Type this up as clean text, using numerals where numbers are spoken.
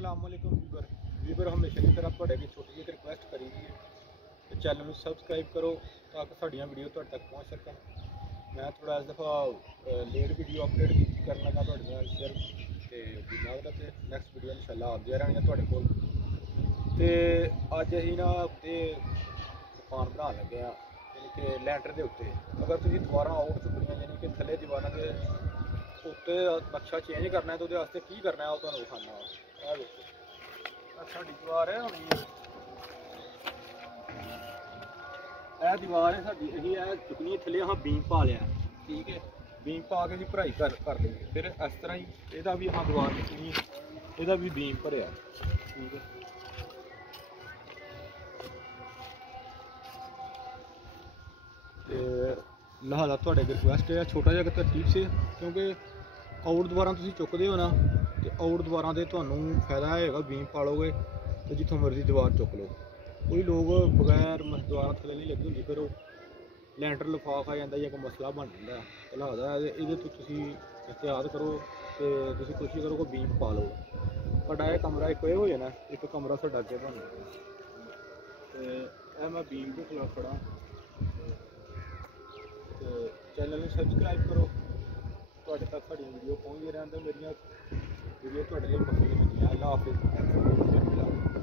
अस्सलामुअलैकुम वीवर हमेशा की तरह ਤੁਹਾਡੇ ਅੱਗੇ ਛੋਟੀ ਜਿਹੀ ਰਿਕੁਐਸਟ ਕਰੀ ਦੀ ਹੈ ਕਿ ਚੈਨਲ ਨੂੰ ਸਬਸਕ੍ਰਾਈਬ ਕਰੋ ਤਾਂ ਕਿ ਸਾਡੀਆਂ ਵੀਡੀਓ ਤੁਹਾਡੇ ਤੱਕ ਪਹੁੰਚ ਸਕਣ। ਮੈਂ ਥੋੜਾ ਇਸ ਦਫਾ ਲੇਟ ਵੀਡੀਓ ਅਪਲੋਡ ਕਰਨ ਲੱਗਾ ਤੁਹਾਡੇ ਨਾਲ ਸ਼ੇਅਰ ਤੇ ਦਿਮਾਗ ਦਾ ਤੇ ਨੈਕਸਟ ਵੀਡੀਓ ਇਨਸ਼ਾਅੱਲਾ ਆਉਂਦੀਆਂ ਰਹਿਣਗੀਆਂ ਤੁਹਾਡੇ ਕੋਲ। ਤੇ ਅੱਜ ਅਸੀਂ ਨਾ ਉੱਤੇ ਦੁਕਾਨ ਬਣਾਉਣ ਲੱਗੇ ਆ ਯਾਨੀ ਕਿ ਲੈਂਟਰ ਦੇ ਉੱਤੇ। ਅਗਰ ਤੁਸੀਂ ਦੀਵਾਰਾਂ ਆਊਟ ਚੁੱਕਣੀਆਂ ਯਾਨੀ ਕਿ ਥੱਲੇ ਦੀਵਾਰਾਂ ਦੇ ਉੱਤੇ ਨਕਸ਼ਾ ਚੇਂਜ ਕਰਨਾ ਹੈ ਤਾਂ ਉਹਦੇ ਵਾਸਤੇ ਕੀ ਕਰਨਾ ਹੈ ਉਹ ਤੁਹਾਨੂੰ ਵਿਖਾਉਣਾ ਵਾ। ਇਹ ਦੇਖੋ ਸਾਡੀ ਦੀਵਾਰ ਹੈ ਹੁਣ ਇਹ ਦੀਵਾਰ ਹੈ ਸਾਡੀ ਇਹੀ ਹੈ ਚੁੱਕਣੀ ਥੱਲੇ ਹਾਂ ਬੀਮ ਪਾ ਲਿਆ ਠੀਕ ਹੈ। ਬੀਮ ਪਾ ਕੇ ਜੀ ਭਰਾਈ ਕਰ ਲਈ ਫਿਰ ਇਸ ਤਰ੍ਹਾਂ ਹੀ ਇਹਦਾ ਵੀ ਹਾਂ ਦੀਵਾਰ ਚੁੱਕਣੀ ਇਹਦਾ ਵੀ ਬੀਮ ਭਰਿਆ ਠੀਕ ਹੈ। ਤੇ ਲਿਹਾਜ਼ਾ ਤੁਹਾਡੇ ਅੱਗੇ ਰਿਕੁਐਸਟ ਹੈ ਛੋਟਾ ਜਿਹਾ ਤਰਤੀਬ ਸੇ ਕਿਉਂਕਿ ਆਊਟ ਦੀਵਾਰਾਂ ਤੁਸੀਂ ਚੁੱਕਦੇ ਹੋ ਨਾ ਤੇ ਆਊਟ ਦੀਵਾਰਾਂ ਦੇ ਤੁਹਾਨੂੰ ਫਾਇਦਾ ਹੈਗਾ ਬੀਮ ਪਾ ਲਓਗੇ ਤੇ ਜਿੱਥੋਂ ਮਰਜ਼ੀ ਦੀਵਾਰ ਚੁੱਕ ਲਓ। ਕੋਈ ਲੋਕ ਬਗੈਰ ਦੀਵਾਰਾਂ ਥੱਲੇ ਨਹੀਂ ਲੱਗੀ ਹੁੰਦੀ ਫਿਰ ਉਹ ਲੈਂਟਰ ਲਿਫਾਫ ਆ ਜਾਂਦਾ ਜਾਂ ਕੋਈ ਮਸਲਾ ਬਣ ਜਾਂਦਾ। ਲਿਹਾਜ਼ਾ ਇਹਦੇ ਤੋਂ ਤੁਸੀਂ ਇhtiyat ਕਰੋ ਤੇ ਤੁਸੀਂ ਕੋਸ਼ਿਸ਼ ਕਰੋ ਕਿ ਬੀਮ ਪਾ ਲਓ। ਤੁਹਾਡਾ ਇਹ ਕਮਰਾ ਇੱਕ ਇਹ ਹੋ ਜਾਣਾ ਇੱਕ ਕਮਰਾ ਤੁਹਾਡਾ ਅੱਗੇ ਬਣ ਜਾਣਾ ਤੇ ਇਹ ਮੈਂ ਬੀਮ ਦੇ ਖਿਲਾਫ ਖੜਾ ਤੇ ਚੈਨਲ ਨੂੰ ਸਬਸਕ੍ਰਾਈਬ ਕਰੋ ਤੁਹਾਡੇ ਤੱਕ ਸਾਡੀਆਂ ਵੀਡੀਓ ਪਹੁੰਚਦੀਆਂ ਰਹਿਣ ਤੇ ਮੇਰੀਆਂ ਵੀਡੀਓ ਤੁਹਾਡੇ ਲਈ ਮਫੀਦ ਹੁੰਦੀਆਂ। ਅੱਲਾ ਹਾਫਿਜ਼।